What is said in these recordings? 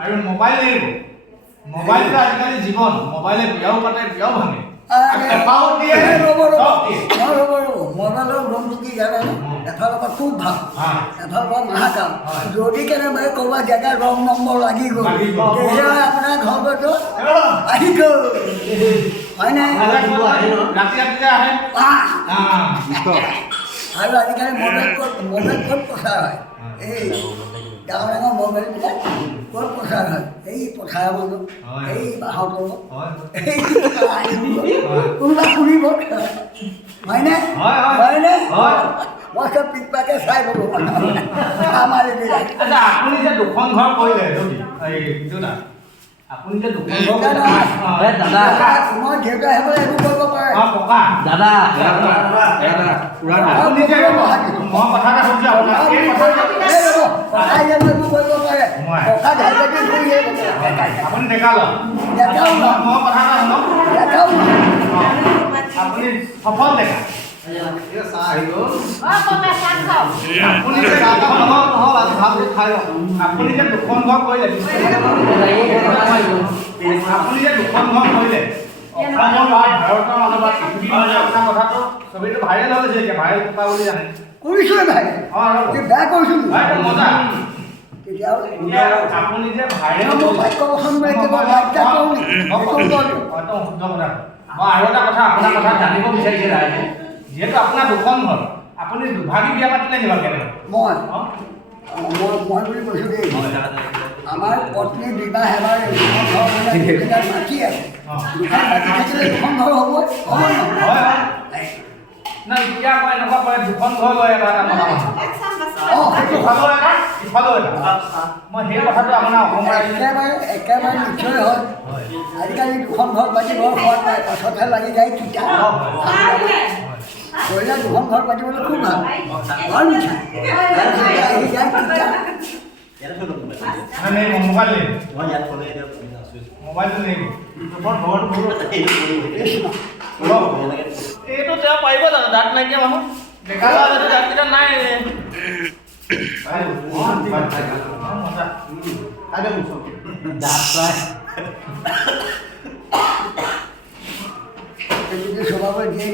আৰু মোবাইল লাগিব মোবাইলটো আজিকালি জীৱন মোবাইলে বিয়াও পাতে বিয়াও ভাঙে মোবাইলৰ গমটো কি জানে এফালৰ পৰা খুব ভাল এফালৰ পৰা মহাকাল যদি কেনেবাকৈ ক'ৰবাত জেগাত ৰং নম্বৰ লাগি গ'ল তেতিয়াহ'লে আপোনাৰ ঘৰতো আহি গ'ল হয় নাই আৰু আজিকালি মোবাইল ক'ত প্ৰচাৰ হয় এই ডাঙৰ ডাঙৰ মোবাইলবিলাক ক'ত প্ৰচাৰ হয় এই পথাৰ মানুহ এই বাঁহৰ তলত কোনোবা শুনিব হয়নে হয়নে মই চব পিকপাকে চাই গ'লো আমাৰ এইবিলাক আপুনি যে দুখন ঘৰ কৰিলে আপুনি যে দুখন দাদা মই দেউতা সেইবোৰ একো কৰিব পাৰে দাদা আপুনি যে মই কথা এটা সুধিছোঁ আপুনি ডেকা লওক মই কথা এটা শুনক আপুনি সফল ডেকা আপুনি যে দুখন ঘৰ কৰিলে আপুনি যে দুখন ঘৰ কৰিলে ভাৰতৰ মানুহ বা পৃথিৱীৰ আপোনাৰ কথাটো চবেইটো ভাইৰেল হৈছে এতিয়া ভাইৰেল কথা বুলি জানে কৰিছোঁ ভাই বেয়া কৰিছোঁ মজা তেতিয়াহ'লে আপুনি যে ভাইৰেল বাক্য বচন বুলি শুদ্ধ কথা মই আৰু এটা কথা আপোনাৰ কথা জানিব বিচাৰিছে ৰাইজে যিহেতু আপোনাৰ দুখন ঘৰ আপুনি দুভাগী বিয়া পাতিলে নিবা কেনেকৈ মই বুলি কৈছোঁ দেই আমাৰ পত্নী বিবাহ এবাৰ ঘৰ মানে মাটি আছে দুখন মাটি থাকিলে দুখন ঘৰ হ'ব না এতিয়া মই এনেকুৱা কৰে দুখন ঘৰ লয় এটা এটা মতা মানুহ ইফালেও এটা মই সেই কথাটো আপোনাৰ অসমৰ একেবাৰে নিশ্চয় হয় আজিকালি দুখন ঘৰ পাতিব ঘৰ নাই পাছতহে লাগি যায় তিতা কৰিলে দুখন ঘৰ পাতিবলৈ খুব ভাল ঘৰ মিঠা আহি যায় তিতা মোবাইলটো লাগিব এইটো তেওঁ পাৰিব জানো দাঁত নাইকিয়া মানুহ ডেকা ল'ৰা যদি দাঁতকেইটা নাই স্বভাৱ দিয়ে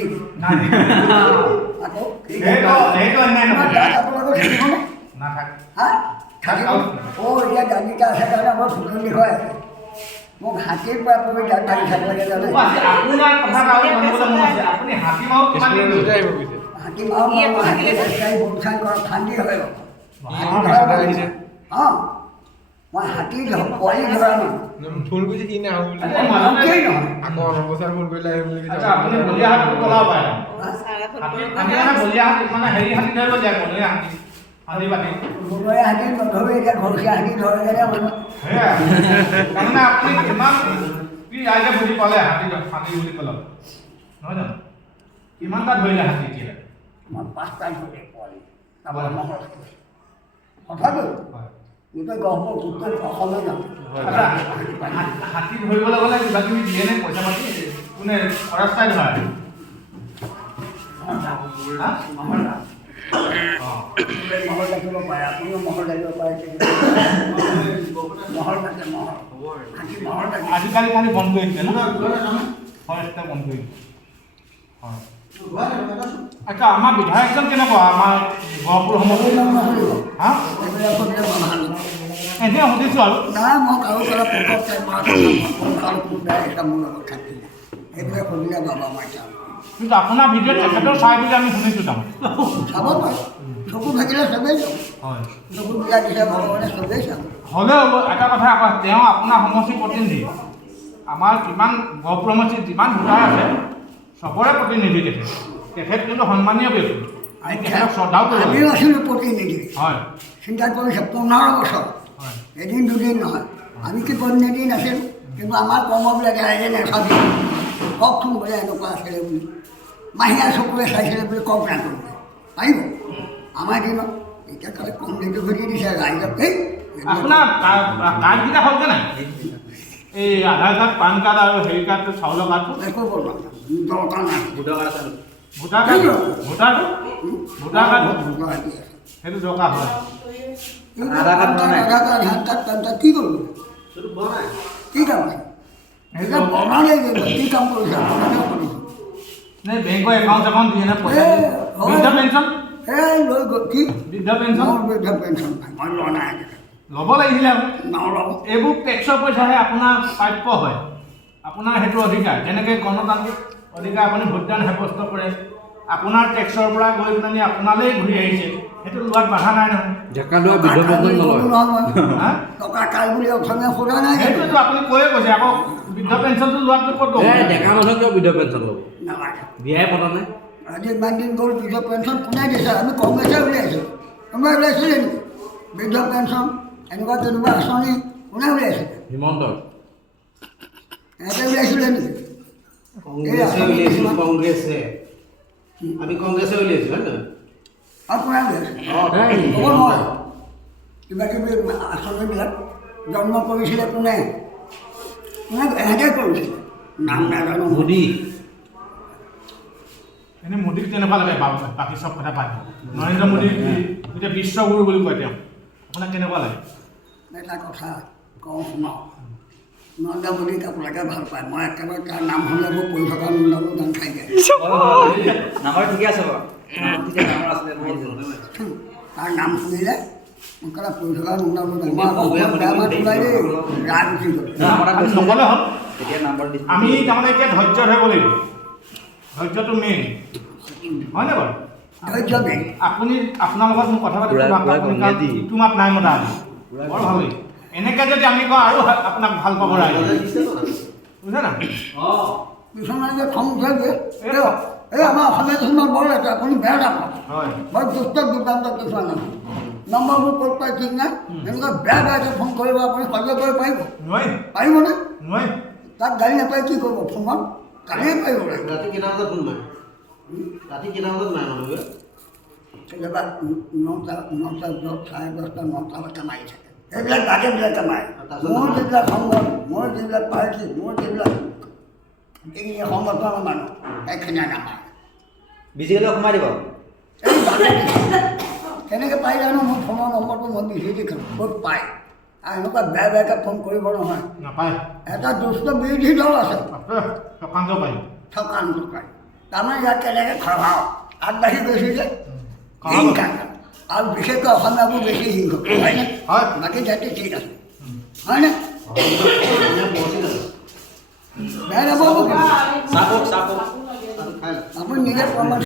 এতিয়া দাঁতিটা আছে কাৰণে আমাৰ ফুটনি হৈ আছে মোক হাতীৰ পৰা আপুনি দাঁত ঢাকি খাব লাগে জানে হাতী মাৰো বংশান কৰা ফান্দি হয় অঁ মই হাতী পোৱালি ধৰা মানুহ ফোন কৰিছে কি নাই আকৌ অনবছৰ ফোন কৰিলে আপুনি বলিয়া হাতটো পলাব পাৰে বলিয়া হাতী মানে হেৰি হাতী ধৰিব যায় বলিয়া হাতী হাতী পাতি বনৰীয়া হাতী নধৰে এতিয়া ঘৰচীয়া হাতী ধৰে যেনে মানুহ তাৰমানে আপুনি কিমান কি ৰাইজে বুজি পালে হাতী বুলি ক'লে নহয় জানো কিমানটা ধৰিলে হাতী এতিয়া মই 5টা ধৰিলে পোৱালি তাৰপৰা মহৰ কথাটো গোটেই গহপুৰ গোটেই অসমে জানো হাতী ধৰিবলৈ গ'লে কিবা কিবি দিয়ে নে পইচা পাতি কোনে খৰচ চাই ধৰে মহৰ লাগিব পাৰে আপুনিও মহৰ লাগিব পাৰে মহৰ থাকে মহৰ আজিকালি খালি বন্ধ কৰিছে ন হয় বন্ধ কৰিছে হয় আচ্ছা আমাৰ বিধায়কজন কেনেকুৱা আমাৰ গহপুৰ সমষ্টি হা এনেই সুধিছোঁ আৰু নাই মই কাৰো পৰা মোৰ লগত থাকিলে সেইবিলাক সুধিলে বাবা মই যাম কিন্তু আপোনাৰ ভিডিঅ'ত তেখেতেও চাই বুলি আমি শুনিছোঁ তাৰমানে চাব পাৰে চকু থাকিলে চবেই চাব হয় চকু মিলাই দিলে ভগৱানে চবেই চাব হ'লেও এটা কথা আকৌ তেওঁ আপোনাৰ সমষ্টিৰ প্ৰতিনিধি আমাৰ কিমান গহপুৰ সমষ্টিত যিমান ভোটাৰ আছে চবৰে প্ৰতিনিধি তেখেত কিন্তু সন্মানীয় ব্যক্তি আমি তেখেতক শ্ৰদ্ধাও কৰিব আমিও আছিলোঁ প্ৰতিনিধি হয় চিন্তা কৰিছে 15 বছৰ এদিন দুদিন নহয় আমি কি প্ৰতিনিধি নাছিলোঁ কিন্তু আমাৰ কৰ্মবিলাক ৰাইজে নাচাবি কওকচোন বোলে এনেকুৱা আছিলে বুলি মাহীয়া চকুৰে চাইছিলে বুলি কওক না কৰিব পাৰিব আমাৰ দিনত এতিয়া কালি কম দিনটো ঘটি দিছে ৰাইজক এই আপোনাৰ কাৰ্ডকেইটা হ'লগৈ নাই এই আধাৰ কাৰ্ড পান কাৰ্ড আৰু হেৰি কাৰ্ড চাউলৰ কাৰ্ডটো একো কৰিব দৰকাৰ নাই ভোটাৰ কাৰ্ডটো সেইটো দৰকাৰ হয়। আধাৰ কাৰ্ড বনাই। আধাৰ কাৰ্ড, ধান কাৰ্ড, পেন কাৰ্ড কি কৰিব? কি কাম আছে? এতিয়া বনালে কি কাম কৰিছে? বনালে কৰিছে। নে বেংকৰ একাউণ্ট দিয়ে নে পইচা এই, দিয়ে? হয়। বৃদ্ধ পেঞ্চন এই লৈ গ'ল কি? বৃদ্ধ পেঞ্চন মোৰ বৃদ্ধ পেঞ্চন নাই, মই লোৱা নাই। ল'ব লাগিছিলে আকৌ। নলওঁ। এইবোৰ টেক্সৰ পইচাহে আপোনাৰ প্ৰাপ্য হয়, আপোনাৰ সেইটো অধিকাৰ। যেনেকৈ গণতান্ত্ৰিক অধিকাৰ আপুনি ভোটদান সাব্যস্ত কৰে, আপোনাৰ টেক্সৰ পৰা গৈ পেলাই আপোনালেই ঘূৰি আহিছে, সেইটো লোৱাত বাধা নাই নহয়। ডেকা লোৱা বৃদ্ধ পেঞ্চন নলয়। হা? টকা কাল বুলি অসমীয়া সোধা নাই। সেইটোতো আপুনি কৈয়ে কৈছে আকৌ বৃদ্ধ পেঞ্চনটো লোৱাটো ক'ত ল'ব? ডেকা মানুহ কিয় বৃদ্ধ পেঞ্চন ল'ব? নালাগে। বিয়াই পতা নাই। আজি ইমান দিন গ'ল বৃদ্ধ পেঞ্চন কোনে দিছে? আমি কংগ্ৰেছে উলিয়াইছোঁ। কোনোবাই উলিয়াইছিলে নেকি বৃদ্ধ পেঞ্চন? এনেকুৱা তেনেকুৱা আঁচনি কোনে উলিয়াইছিলে? হিমন্ত সিহঁতে উলিয়াইছিলে নেকি? কংগ্ৰেছে উলিয়াইছিল, কংগ্ৰেছে। আমি কংগ্ৰেছে উলিয়াইছোঁ, হয় নহয়? আৰু কোনে উলিয়াইছিলে? ক'ব নোৱাৰে। কিবা কিবি আঁচনিবিলাক জন্ম কৰিছিলে কোনে? কোনে এহেঁতে কৰিছিলে? নাম নাজানো। মোদী এনেই মোদীক তেনেকুৱা লাগে বাৰু, বাকী চব কথা পাই নৰেন্দ্ৰ মোদী এতিয়া বিশ্বগুৰু বুলি কয় তেওঁ, আপোনাক কেনেকুৱা লাগে? এটা কথা কওঁ শুনাওঁ। নৰেন্দ্ৰ মোদীক আপোনালোকে ভাল পায়, মই একেবাৰে তাৰ নাম শুনিলে মোৰ পঢ়ি থকা নন্দাবোৰ গান খাই যায়। নামৰ ঠিকে আছে বাৰু। নামৰ আছিলে তাৰ নাম শুনিলে মোক কেলা পঢ়ি থকা নন্দাবোৰ গান। মই অসমত বেয়া মাত ওলাই দেই, ৰাগ উঠি গ'ল। আমি নক'লে হ'ল। এতিয়া নাম্বাৰ দিছোঁ। আমি তাৰমানে এতিয়া ধৈৰ্য ধৰিব লাগিব, ধৈৰ্যটো মেইন, হয়নে বাৰু? ধৈৰ্য মেইন। আপুনি আপোনাৰ লগত মোক কথা পাতিছোঁ, আপুনি কাৰণ ইটো মাত নাই মতা আজি বৰ ভাল লাগিল। এনেকৈ যদি আমি কওঁ আৰু আপোনাক ভাল পাব ৰাইজে, বুজিছে না? কিছুমানে যে খং উঠে যে এই আমাৰ অসমীয়া কিছুমান বৰ লেতেৰা, আপুনি বেয়া নাপাব। হয় বৰ দুষ্ট দুৰ্দান্ত কিছুমান আছে। নম্বৰবোৰ ক'ত পায় ঠিক নাই, এনেকুৱা বেয়া বেয়াকৈ ফোন কৰিব আপুনি সহ্য কৰিব পাৰিব? নোৱাৰি পাৰিবনে? নোৱাৰি। তাত গাড়ী নাপায় কি কৰিব ফোনত? গাড়ীয়ে পাৰিব লাগিব। ৰাতি কেইটা বজাত ফোন মাৰে? ৰাতি কেইটা বজাত মাৰে মানুহে? কেতিয়াবা 9টা, 10, 10:30, 9টালৈকে মাৰি থাকে। সেইবিলাক বাকীবিলাকে মাৰে। মোৰ যিবিলাক সংগঠন, মোৰ যিবিলাক পাৰ্টি, মোৰ যিবিলাক এই সংগঠনৰ মানুহ সেইখিনিয়ে নামাৰে। বিজিকেলৈ সোমাই দিব। এই বাকী কেনেকৈ পাই জানো? মোৰ ফোনৰ নম্বৰটো মই বিচাৰি দেখিলোঁ ক'ত পায়। আৰু এনেকুৱা বেয়া বেয়াকৈ ফোন কৰিব নহয়। নাপায়, এটা দুষ্ট বিৰোধী দল আছে সকান্ত পাৰিব। থকান টকাই। তাৰমানে ইয়াত কেনেকৈ খভাও আগবাঢ়ি গৈছে যে হিংসা, আৰু বিশেষকৈ অসমীয়াবোৰ বেছি হিংসক হয়নে? হয়। বাকী জাতি ঠিক আছে হয়নে? বেয়া নাপাব চাপক চাপক। আপুনি নিজে প্ৰমাণ